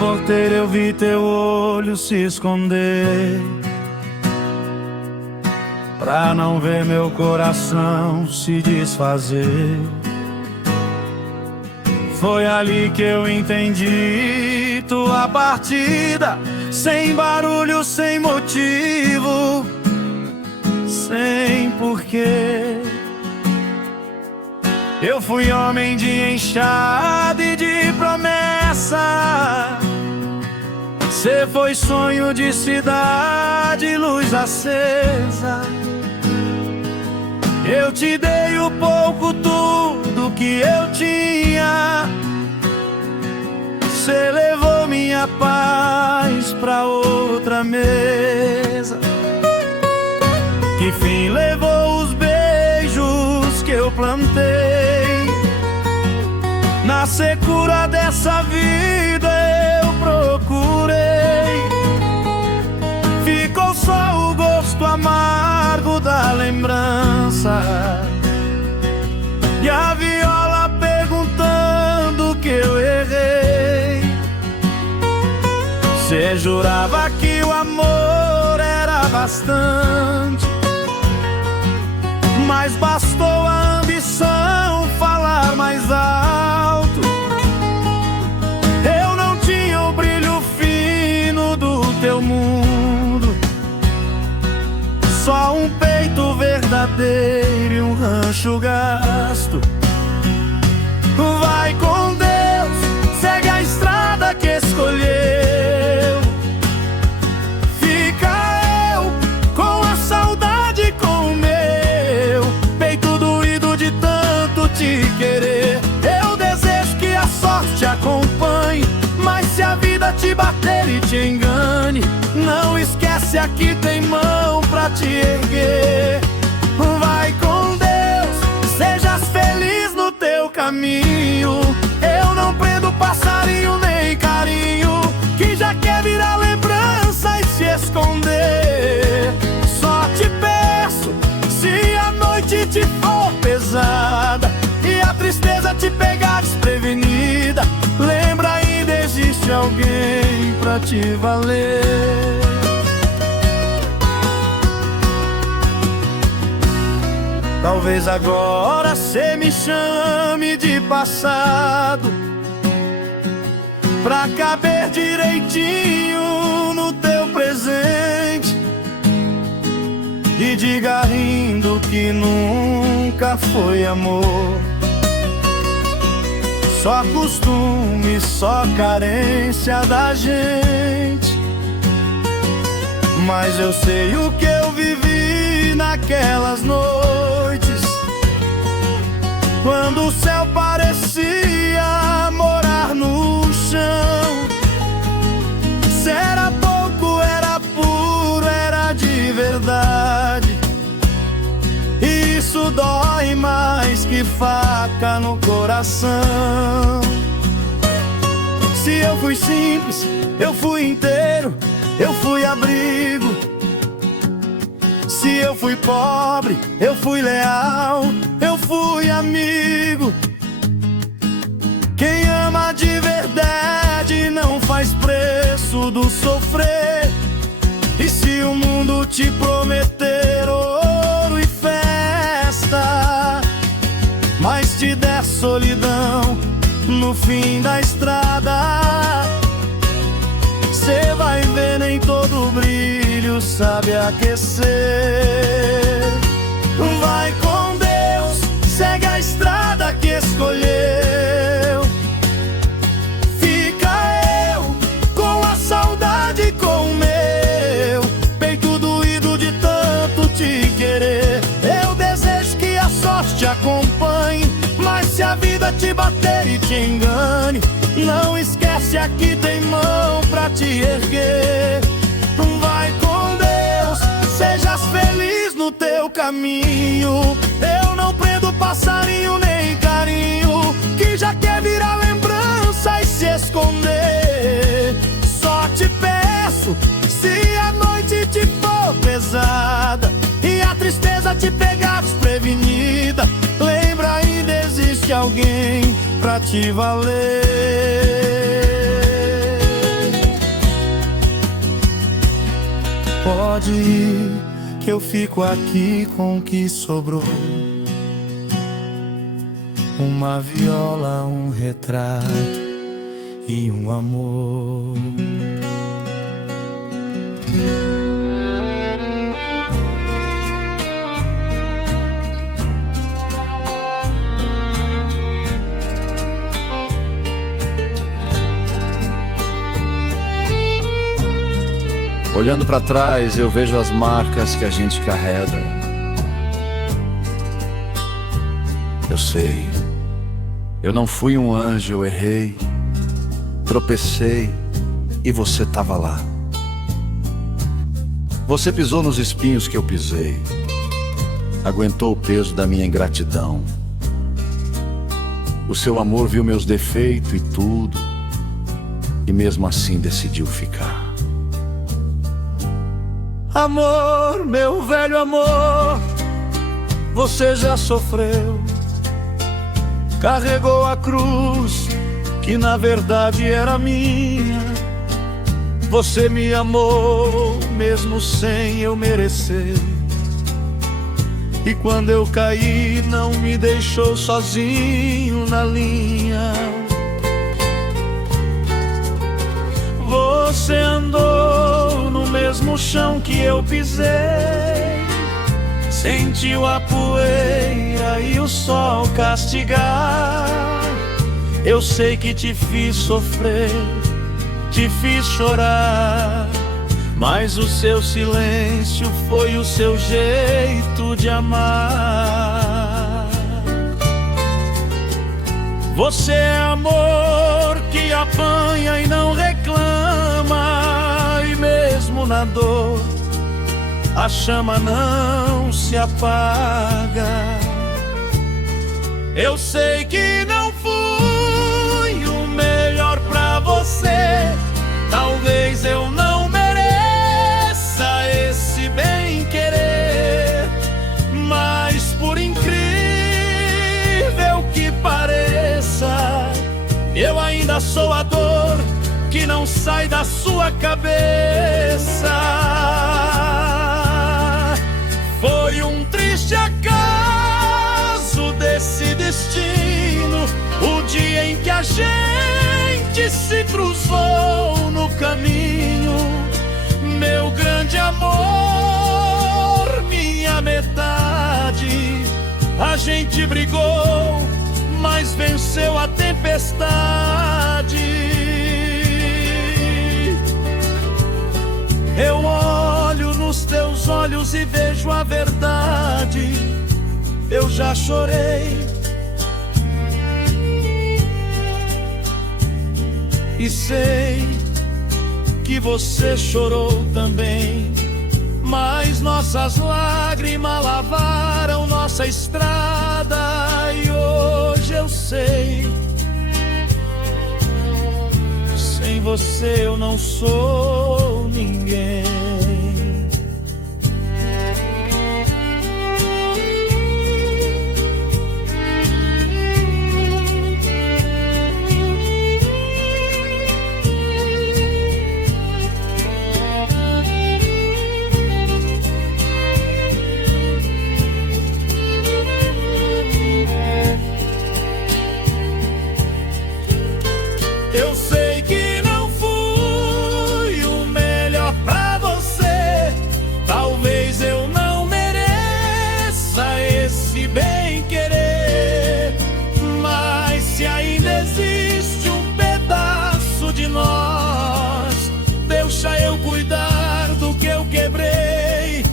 porteira eu vi teu olho se esconder, pra não ver meu coração se desfazer. Foi ali que eu entendi tua partida, sem barulho, sem motivo, sem porquê. Eu fui homem de enxada e de promessa, cê foi sonho de cidade, luz acesa. Eu te dei o pouco, tudo que eu tinha, cê levou minha paz pra outra mesa. Que fim levou os beijos que eu plantei? Na secura dessa vida eu procurei. Ficou só o gosto amargo da lembrança e a viola perguntando que eu errei. Cê jurava que o amor era bastante, mas bastou a ambição falar mais alto. Eu não tinha o brilho fino do teu mundo, só um peito verdadeiro e um rancho gasto. Vai com Deus, segue a estrada que escolheu. Fica eu com a saudade, com o meu peito doído de tanto te querer. Eu desejo que a sorte te acompanhe, mas se a vida te bater e te engane, não esquece, aqui tem mão pra te erguer. Vai com Deus, sejas feliz no teu caminho. Eu não prendo passarinho nem carinho, que já quer virar lembrança e se esconder. Só te peço, se a noite te for pesada e a tristeza te pegar desprevenida, lembra, ainda existe alguém pra te valer. Talvez agora cê me chame de passado, pra caber direitinho no teu presente, e diga rindo que nunca foi amor, só costume, só carência da gente. Mas eu sei o que eu vivi naquelas noites, quando o céu parecia morar no chão. Se era pouco, era puro, era de verdade. E isso dói mais que faca no coração. Se eu fui simples, eu fui inteiro, eu fui abrigo. Se eu fui pobre, eu fui leal, eu fui amigo. Quem ama de verdade não faz preço do sofrer. E se o mundo te prometer ouro e festa, mas te der solidão no fim da estrada, cê vai ver, nem todo brilho sabe aquecer. Vai com Deus, segue a estrada que escolheu. Fica eu com a saudade, com o meu peito doído de tanto te querer. Eu desejo que a sorte te acompanhe, mas se a vida te bater e te engane, não esquece, aqui tem mão pra te erguer. Vai com Deus, sejas feliz no teu caminho. Eu não prendo passarinho nem carinho, que já quer virar lembrança e se esconder. Só te peço, se a noite te for pesada e a tristeza te pegar desprevenida, lembra, ainda existe alguém pra te valer. pode ir, que eu fico aqui com o que sobrou. Uma viola, um retrato e um amor. Olhando pra trás, eu vejo as marcas que a gente carrega. Eu sei, eu não fui um anjo, eu errei, tropecei e você tava lá. Você pisou nos espinhos que eu pisei, aguentou o peso da minha ingratidão. O seu amor viu meus defeitos e tudo, e mesmo assim decidiu ficar. Amor, meu velho amor, você já sofreu, carregou a cruz que na verdade era minha. Você me amou mesmo sem eu merecer, e quando eu caí não me deixou sozinho na linha. Você andou no mesmo chão que eu pisei, sentiu a poeira e o sol castigar. Eu sei que te fiz sofrer, te fiz chorar, mas o seu silêncio foi o seu jeito de amar. Você é amor que apanha e não reclama, e mesmo na dor a chama não se apaga. Eu sei que não fui o melhor pra você, talvez eu não mereça esse bem-querer, mas por incrível que pareça, eu ainda sou a dor que não sai da sua cabeça. Foi um triste acaso desse destino, o dia em que a gente se cruzou no caminho. Meu grande amor, minha metade, a gente brigou, mas venceu a tempestade. Eu olho nos teus olhos e vejo a verdade. Eu já chorei e sei que você chorou também, mas nossas lágrimas lavaram nossa estrada, e hoje eu sei, sem você eu não sou ninguém. Eu sei que não fui o melhor pra você, talvez eu não mereça esse bem-querer, mas se ainda existe um pedaço de nós, deixa eu cuidar do que eu quebrei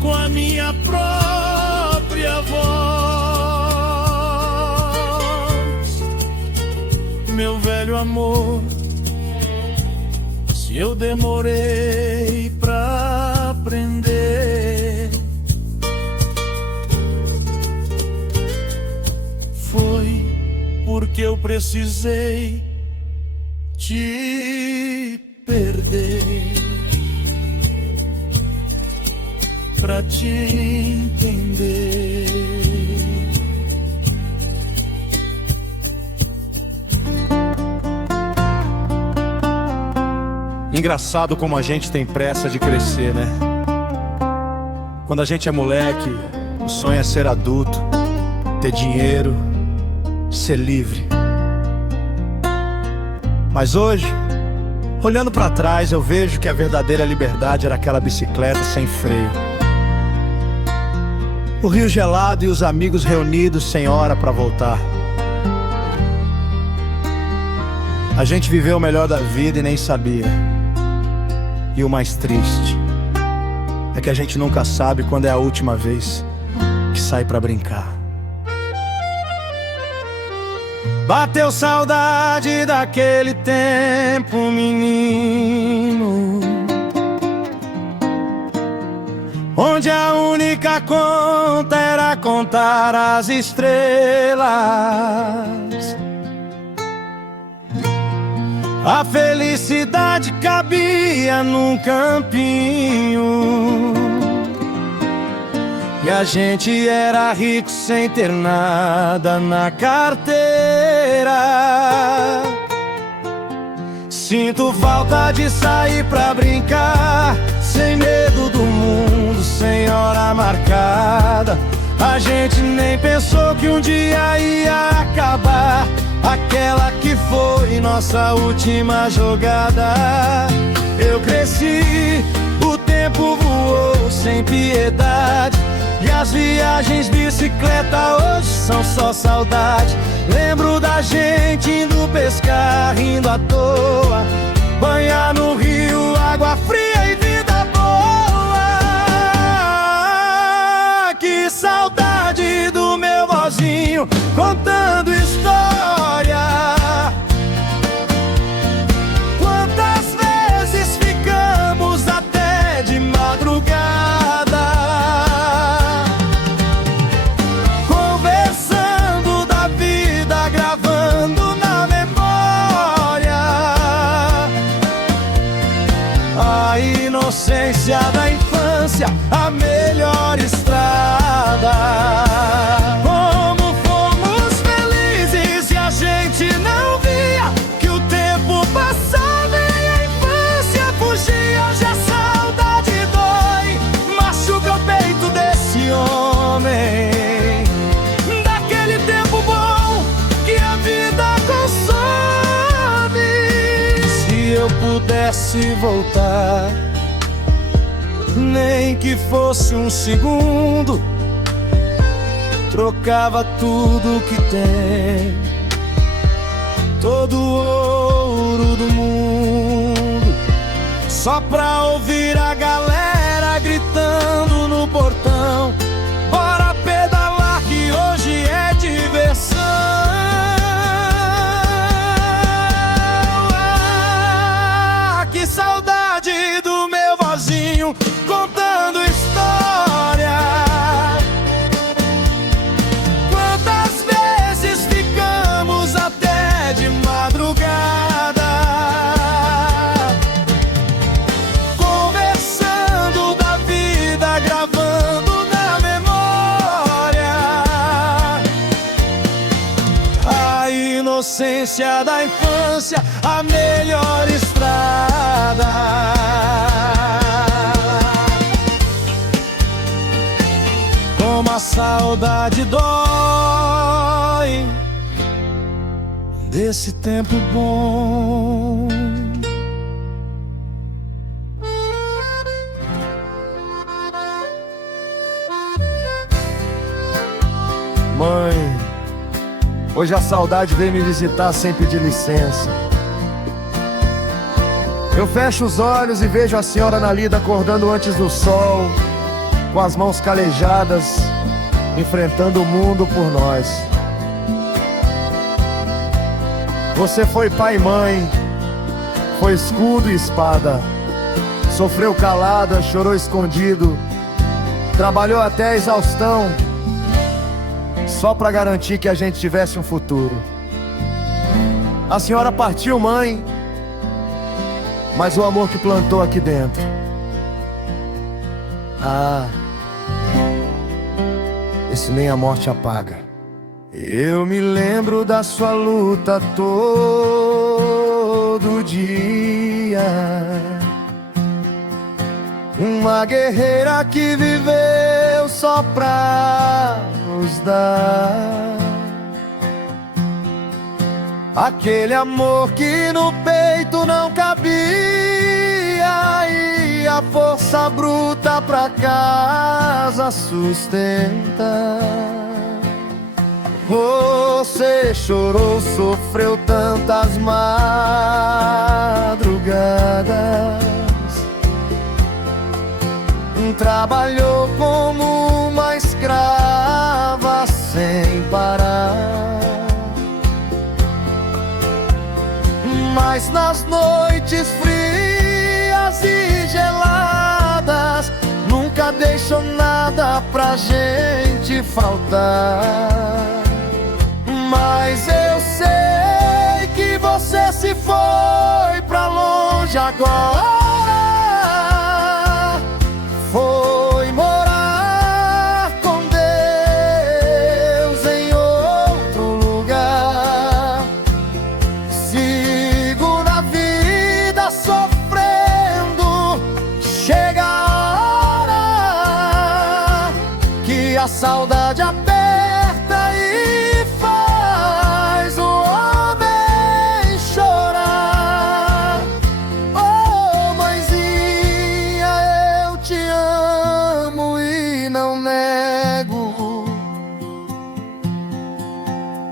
com a minha própria voz. Meu velho amor, se eu demorei pra aprender, foi porque eu precisei te perder pra te entender. Engraçado como a gente tem pressa de crescer, né? Quando a gente é moleque, o sonho é ser adulto, ter dinheiro, ser livre. Mas hoje, olhando pra trás, eu vejo que a verdadeira liberdade era aquela bicicleta sem freio, o rio gelado e os amigos reunidos sem hora pra voltar. A gente viveu o melhor da vida e nem sabia. E o mais triste é que a gente nunca sabe quando é a última vez que sai pra brincar. Bateu saudade daquele tempo, menino, onde a única conta era contar as estrelas. A felicidade cabia num campinho e a gente era rico sem ter nada na carteira. Sinto falta de sair pra brincar, sem medo do mundo, sem hora marcada. A gente nem pensou que um dia ia acabar aquela que foi nossa última jogada. Eu cresci, o tempo voou sem piedade, e as viagens bicicleta hoje são só saudade. Lembro da gente indo pescar, rindo à toa, banhar no rio, água fria e vida boa. Que saudade do meu vozinho contando história. Quantas vezes ficamos até de madrugada, conversando da vida, gravando na memória a inocência da infância, a melhor estrada. Como fomos felizes e a gente não via que o tempo passava e a infância fugia. Hoje a saudade dói, machuca o peito desse homem, daquele tempo bom que a vida consome. Se eu pudesse voltar, nem que fosse um segundo, trocava tudo que tem, todo o ouro do mundo, só pra ouvir a galera gritando no portão: bora pedalar que hoje é diversão. Ah, que saudade do meu vozinho contando história. Quantas vezes ficamos até de madrugada, conversando da vida, gravando na memória a inocência da infância, a melhor estrada. Como a saudade dói desse tempo bom. Mãe, hoje a saudade veio me visitar sem pedir licença. Eu fecho os olhos e vejo a senhora na lida acordando antes do sol, com as mãos calejadas, enfrentando o mundo por nós. Você foi pai e mãe, foi escudo e espada, sofreu calada, chorou escondido, trabalhou até a exaustão, só pra garantir que a gente tivesse um futuro. A senhora partiu, mãe, mas o amor que plantou aqui dentro, esse nem a morte apaga. Eu me lembro da sua luta todo dia, Uma guerreira que viveu só pra nos dar aquele amor que no peito não cabia, e a força bruta pra casa sustenta. Você chorou, sofreu tantas madrugadas, trabalhou como uma escrava sem parar. Mas nas noites frias e geladas nunca deixou nada pra gente faltar. Mas eu sei que você se foi pra longe agora. Foi morar com Deus em outro lugar. Sigo na vida sofrendo. Chega a hora que a saudade aperta e faz o homem chorar. Oh, mãezinha, eu te amo e não nego.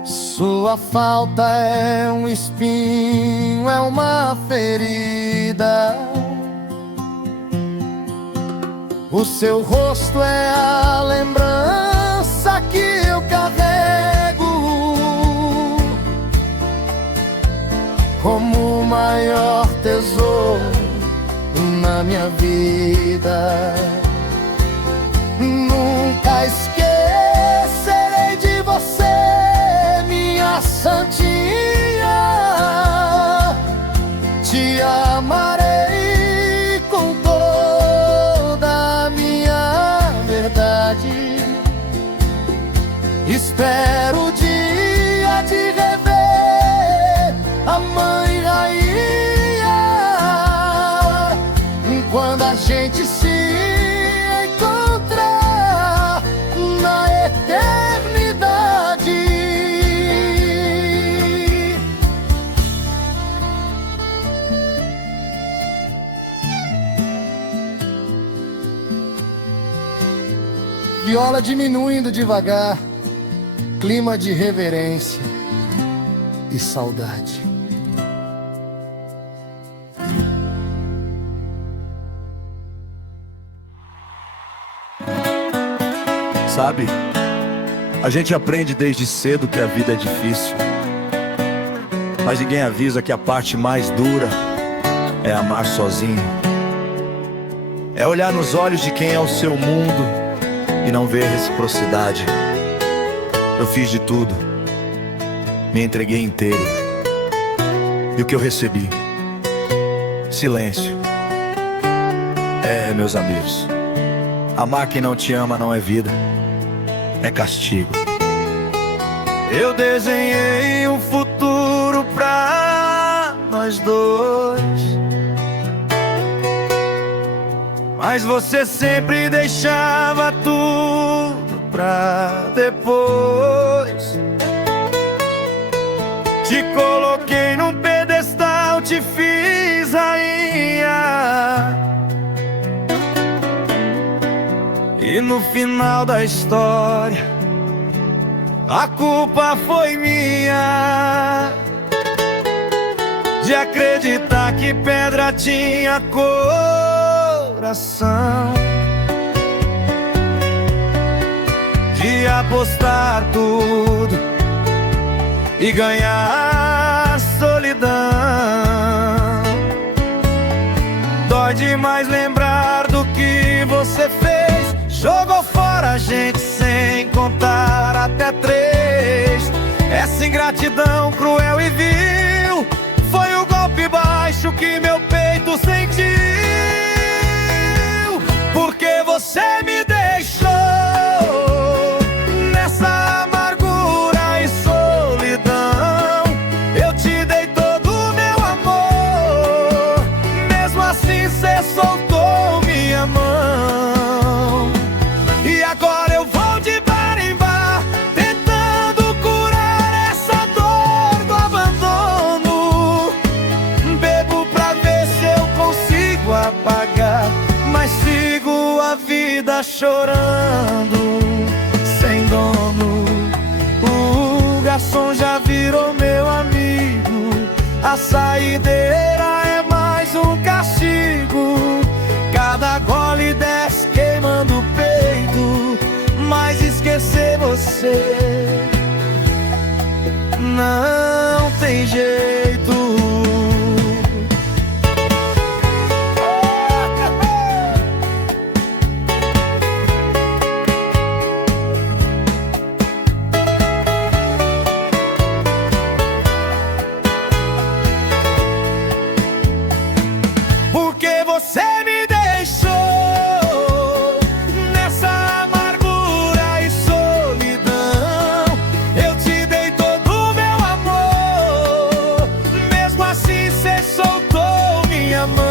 Sua falta é um espinho, é uma ferida. O seu rosto é a lembrança que eu carrego como o maior tesouro na minha vida. Nunca esquecerei de você, minha santinha. Te amarei com toda a minha verdade. Espero o dia de rever a mãe rainha, quando a gente se encontrar na eternidade. Viola diminuindo devagar, clima de reverência e saudade. Sabe, a gente aprende desde cedo que a vida é difícil, mas ninguém avisa que a parte mais dura é amar sozinho. É olhar nos olhos de quem é o seu mundo e não ver reciprocidade. Eu fiz de tudo, me entreguei inteiro, e o que eu recebi? Silêncio. Meus amigos, amar quem não te ama não é vida, é castigo. Eu desenhei um futuro pra nós dois, mas você sempre deixava tudo pra depois. Te coloquei num pedestal, te fiz rainha, e no final da história a culpa foi minha, de acreditar que pedra tinha coração, de apostar tudo e ganhar solidão. Dói demais lembrar do que você fez. Jogou fora a gente sem contar até 3. Essa ingratidão cruel e vil foi o golpe baixo que meu peito sentiu. Porque você me deixou nessa amargura e solidão. Eu te dei todo o meu amor, pagar, mas sigo a vida chorando, sem dono. O garçom já virou meu amigo, a saideira é mais um castigo. Cada gole desce queimando o peito, mas esquecer você não tem jeito. Porque você me deixou nessa amargura e solidão. Eu te dei todo o meu amor, mesmo assim cê soltou minha mão.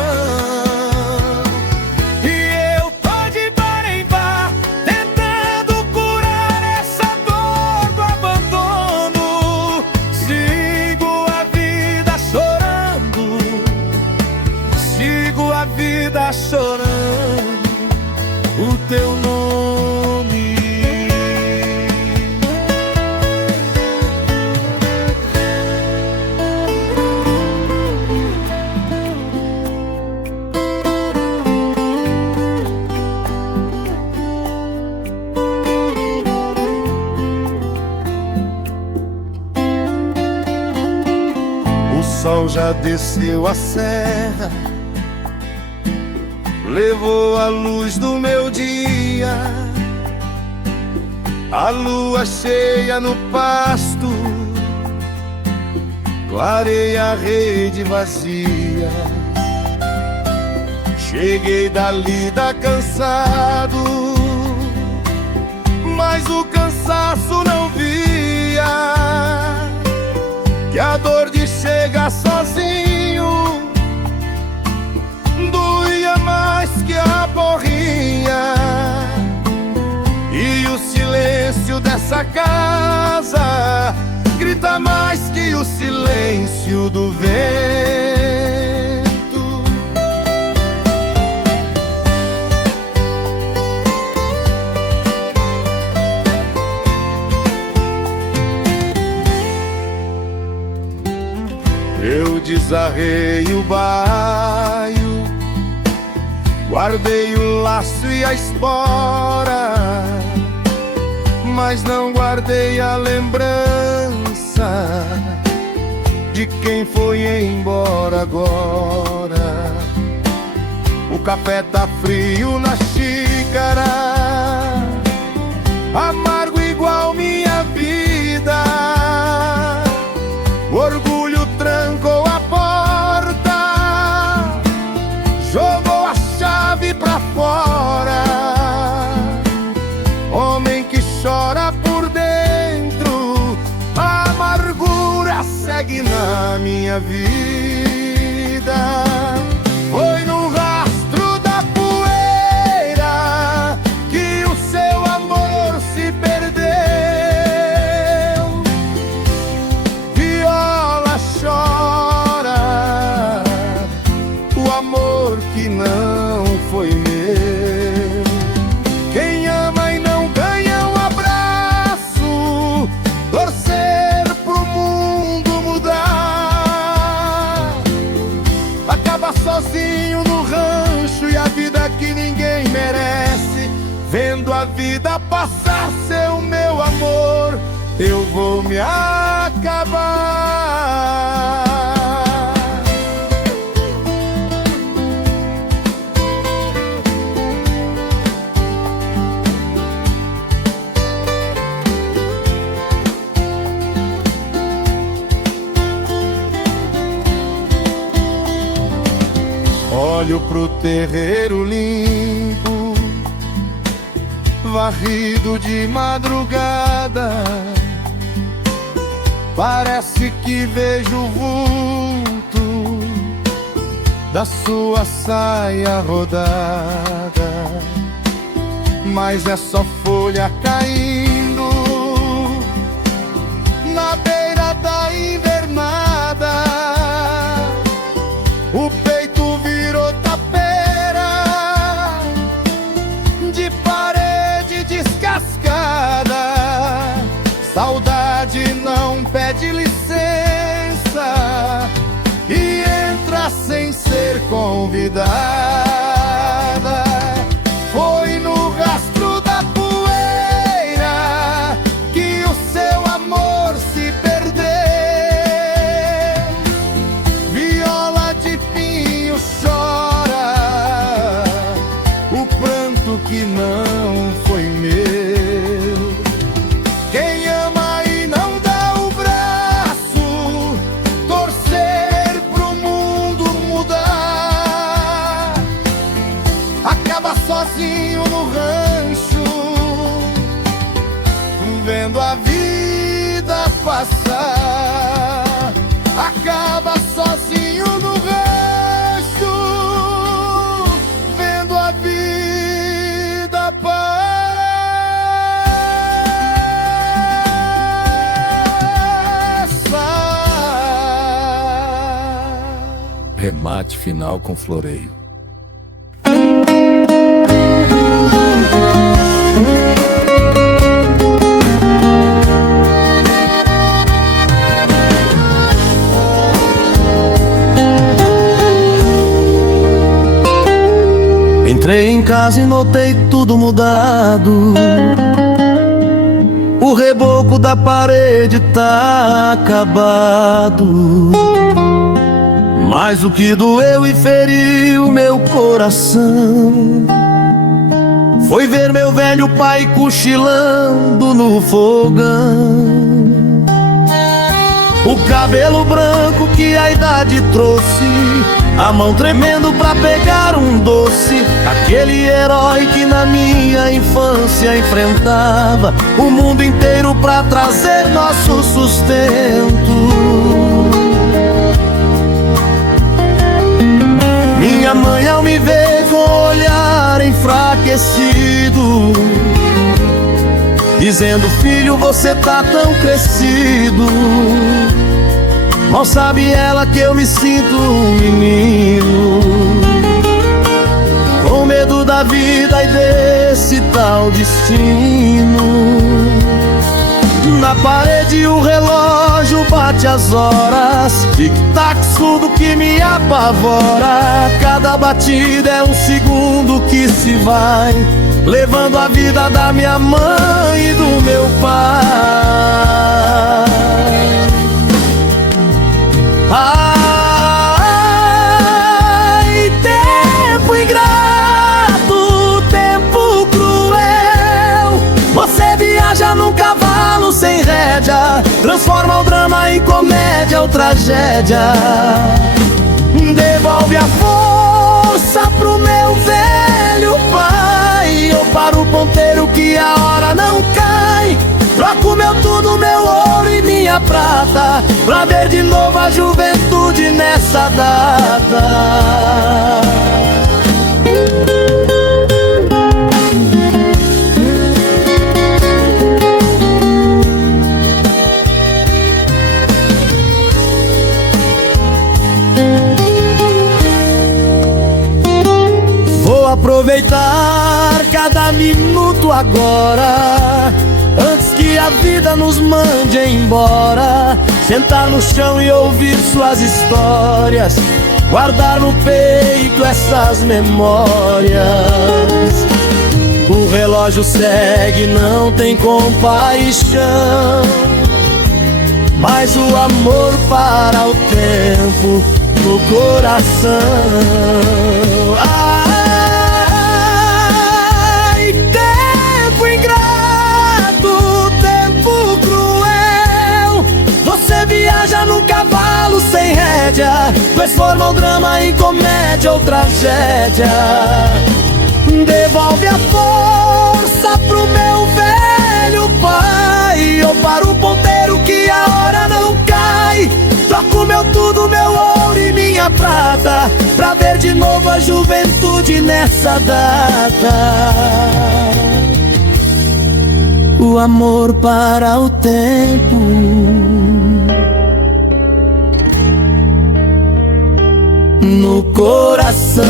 E eu tô de bar em bar, tentando curar essa dor do abandono. Sigo a vida chorando, sigo a vida chorando o teu nome. O sol já desceu a serra, levou a luz do meu dia. A lua cheia no pasto clareia a rede vazia. Cheguei da lida cansado, mas o cansaço não via que a dor de chegar sozinho doía mais que a porrinha. E o silêncio dessa casa grita mais que o silêncio do vento. Eu desarrei o baio, guardei o laço e a espora, mas não guardei a lembrança de quem foi embora agora. O café tá frio na xícara, amargo igual minha vida. O orgulho trancou a porta, jogou a chave pra fora. Homem que chora por dentro, a amargura segue na minha vida. Foi no rastro da poeira que o seu amor se perdeu. Viola chora o amor que não foi meu. Quem ama e não ganha um abraço, torcer pro mundo mudar, acaba sozinho no rancho e a vida que ninguém merece. Vendo a vida passar, seu meu amor, eu vou me acabar. Olho pro terreiro limpo, varrido de madrugada. Parece que vejo o vulto da sua saia rodada, mas é só folha caindo na beira da invernada. O peito virou tapete remate final com floreio. Entrei em casa e notei tudo mudado. O reboco da parede tá acabado. Mas o que doeu e feriu meu coração foi ver meu velho pai cochilando no fogão. O cabelo branco que a idade trouxe, a mão tremendo pra pegar um doce. Aquele herói que na minha infância enfrentava o mundo inteiro pra trazer nosso sustento. Minha mãe ao me ver com o olhar enfraquecido, dizendo: filho, você tá tão crescido. Mal sabe ela que eu me sinto um menino, com medo da vida e desse tal destino. Na parede o relógio bate as horas, tic-tac surdo que me apavora. Cada batida é um segundo que se vai, levando a vida da minha mãe e do meu pai. Ai, tempo ingrato, tempo cruel. Você viaja num cavalo sem rédea, transforma o drama em comédia ou tragédia. Devolve a força pro meu velho pai, ou para o ponteiro que a hora não cai. Troco meu tudo, meu ouro e minha prata, pra ver de novo a juventude nessa data. Vou aproveitar cada minuto agora, antes que a vida nos mande embora. Sentar no chão e ouvir suas histórias, guardar no peito essas memórias. O relógio segue, não tem compaixão, mas o amor para o tempo no coração. Viaja num cavalo sem rédea, transforma o drama em comédia ou tragédia. Devolve a força pro meu velho pai, ou para o ponteiro que a hora não cai. Troco meu tudo, meu ouro e minha prata, pra ver de novo a juventude nessa data. O amor para o tempo no coração.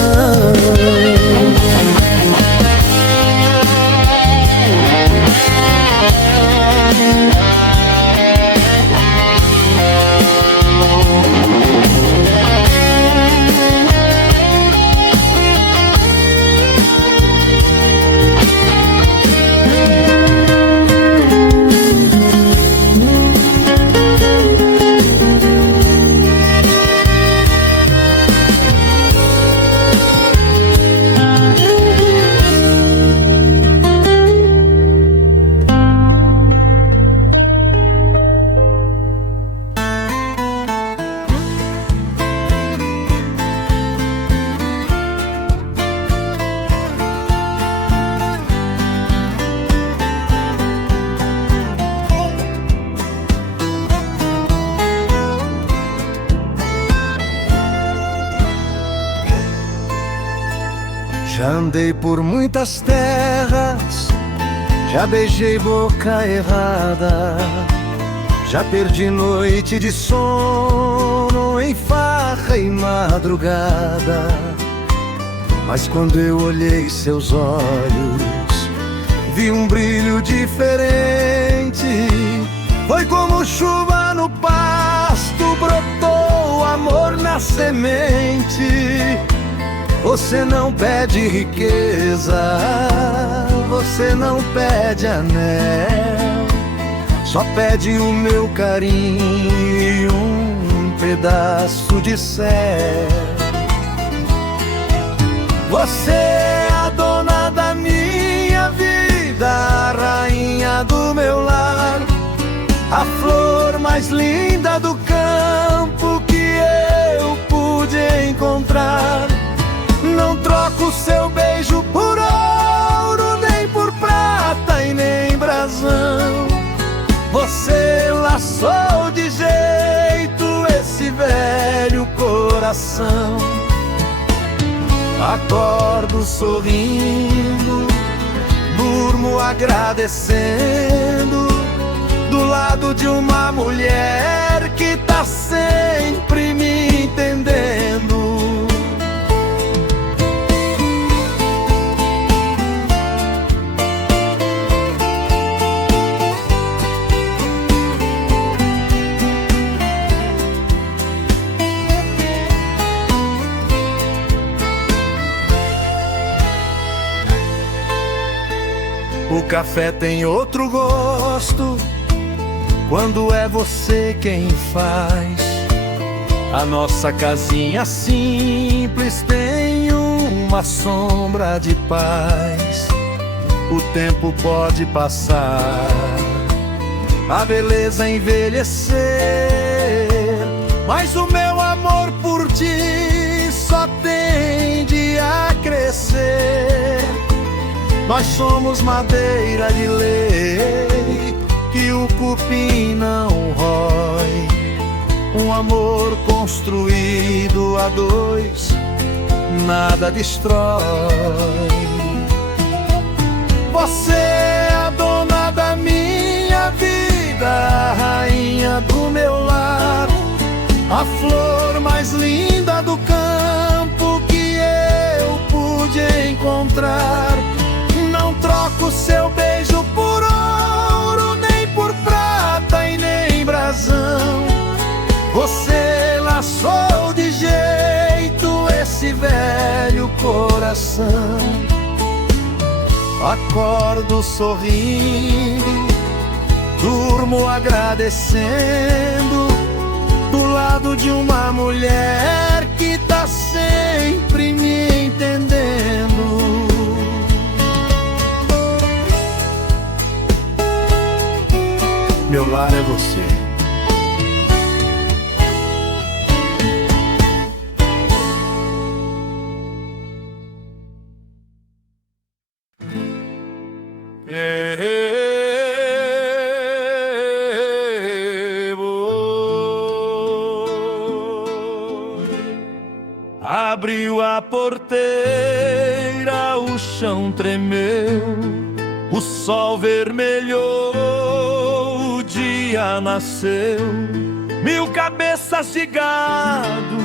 Já andei por muitas terras, já beijei boca errada, já perdi noite de sono entrou em farra e madrugada. Mas quando eu olhei seus olhos, vi um brilho diferente. Foi como chuva no pasto, brotou amor na semente. Você não pede riqueza, você não pede anel, só pede o meu carinho e um pedaço de céu. Você é a dona da minha vida, a rainha do meu lar, a flor mais linda do campo que eu pude encontrar. Não troco seu beijo por ouro, nem por prata e nem brasão. Você laçou de jeito esse velho coração. Acordo sorrindo, durmo agradecendo, do lado de uma mulher que tá sempre me entendendo. O café tem outro gosto quando é você quem faz. A nossa casinha simples tem uma sombra de paz. O tempo pode passar, a beleza envelhecer, mas o meu amor por ti só tende a crescer. Nós somos madeira de lei que o cupim não rói. Um amor construído a dois nada destrói. Você é a dona da minha vida, a rainha do meu lar, a flor mais linda do campo que eu pude encontrar. Não troco seu beijo por ouro, nem por prata e nem brasão. Você laçou de jeito esse velho coração. Acordo sorrindo, durmo agradecendo, do lado de uma mulher que tá sempre me entendendo. Meu lar é você. Abriu a porteira, o chão tremeu, o sol vermelhou, o dia nasceu. 1000 cabeças de gado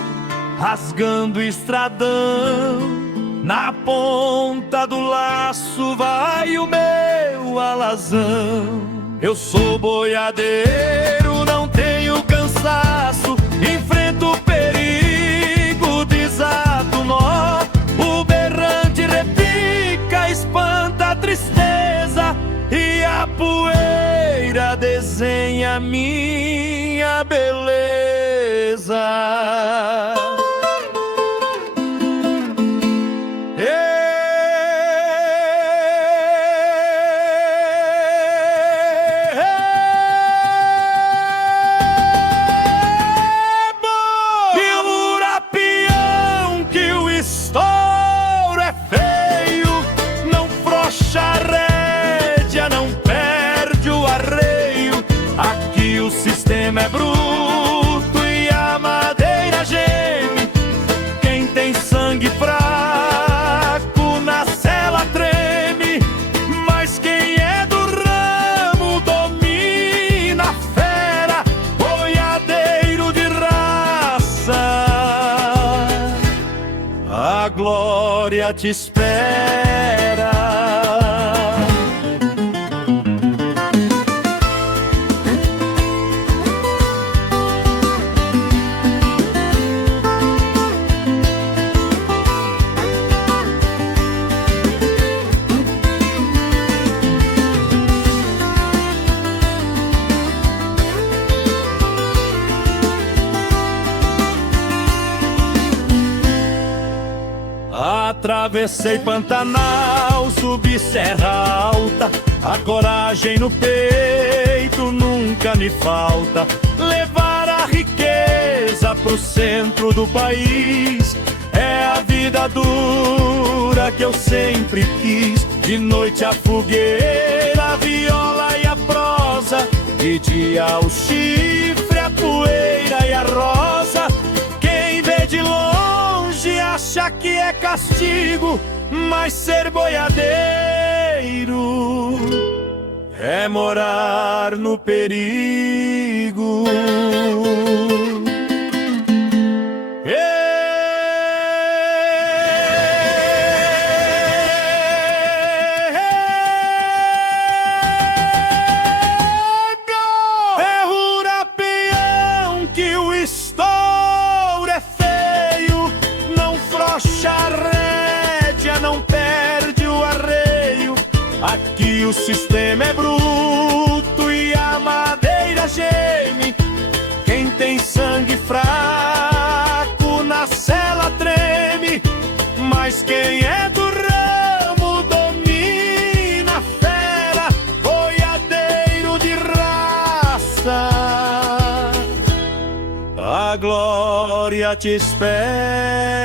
rasgando estradão, na ponta do laço vai o meu alazão. Eu sou boiadeiro, não tenho cansaço, enfrento o perigo, desato o nó. O berrante repica, espanta a tristeza, e a poeira desenha minha beleza. É bruto e a madeira gente. te espera. Atravessei Pantanal, subi Serra Alta, a coragem no peito nunca me falta. Levar a riqueza pro centro do país é a vida dura que eu sempre quis. De noite a fogueira, a viola e a prosa, de dia o chifre, a poeira e a rosa. Quem vê de longe acha que é castigo, mas ser boiadeiro é morar no perigo. É Rurapeão que o estouro é feio, não frouxa a rédea, não perde o arreio. Aqui o sistema é bruto e a madeira geme. Quem tem sangue fraco na cela treme, mas quem é do ramo domina a fera. Boiadeiro de raça, a glória te espera.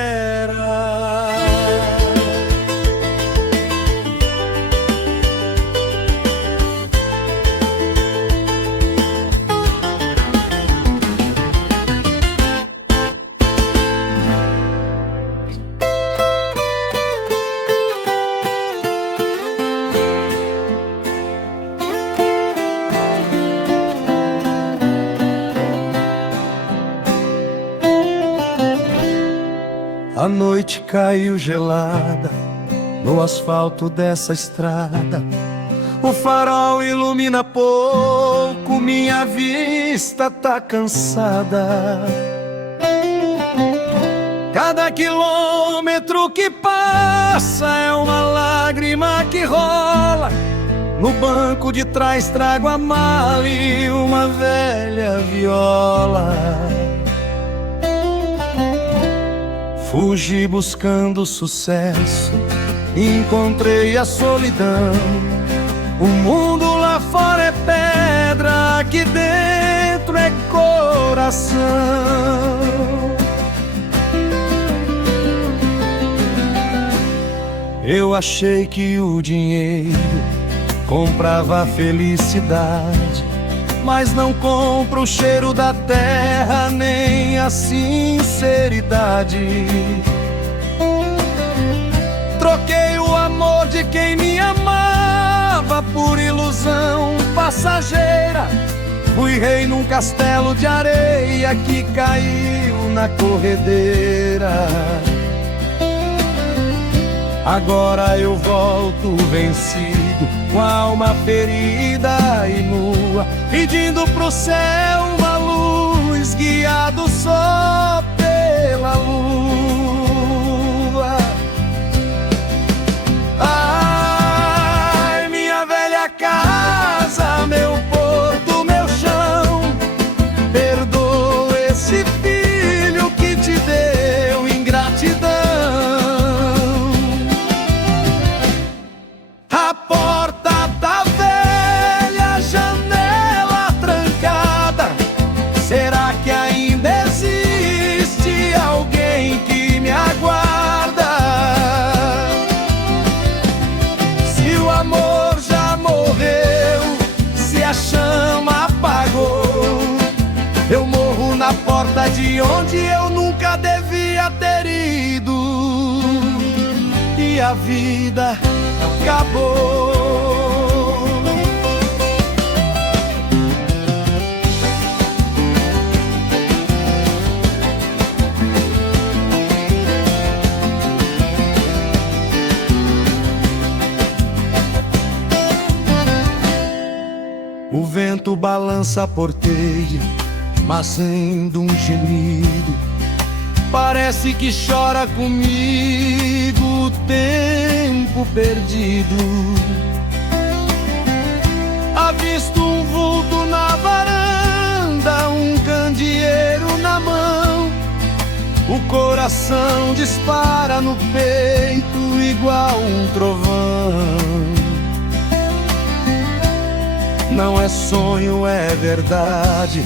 A noite caiu gelada no asfalto dessa estrada. O farol ilumina pouco, minha vista tá cansada. Cada quilômetro que passa é uma lágrima que rola. No banco de trás trago a mala e uma velha viola. Fugi buscando sucesso, encontrei a solidão. O mundo lá fora é pedra, aqui dentro é coração. Eu achei que o dinheiro comprava a felicidade, mas não compra o cheiro da terra nem a sinceridade. Troquei o amor de quem me amava por ilusão passageira. Fui rei num castelo de areia que caiu na corredeira. Agora eu volto vencido, com a alma ferida e nua, pedindo pro céu uma luz, guiado só pela lua. Ai, minha velha casa, meu porto, meu chão, perdoa esse filho que te deu ingratidão. A porta da velha janela trancada, será que ainda existe alguém que me aguarda? Se o amor já morreu, se a chama apagou, eu morro na porta de onde eu nunca devia ter ido, e a vida acabou. vento balança a porteira, macendo um gemido. Parece que chora comigo o tempo perdido. Avisto um vulto na varanda, um candeeiro na mão. O coração dispara no peito igual um trovão. Não é sonho, é verdade.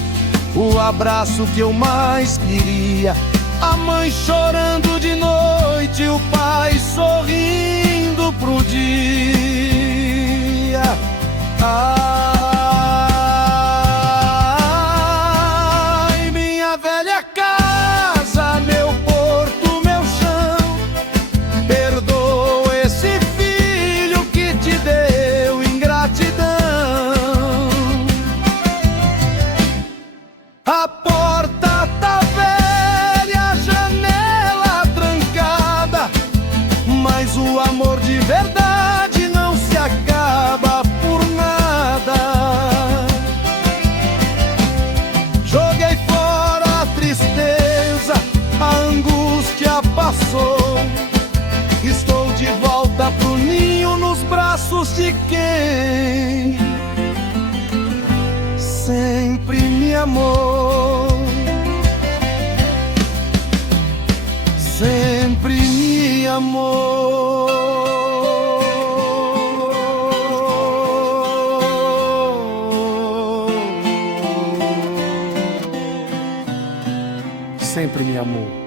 O abraço que eu mais queria. A mãe chorando de noite, o pai sorrindo pro dia. Ai, minha velha casa, meu porto, meu chão, perdoa esse filho que te deu ingratidão. A porta tá velha, a janela trancada, mas o amor de verdade não se acaba por nada. Joguei fora a tristeza, a angústia passou. Estou de volta pro ninho nos braços de quem sempre me amou. Sempre me amou. Sempre me amou.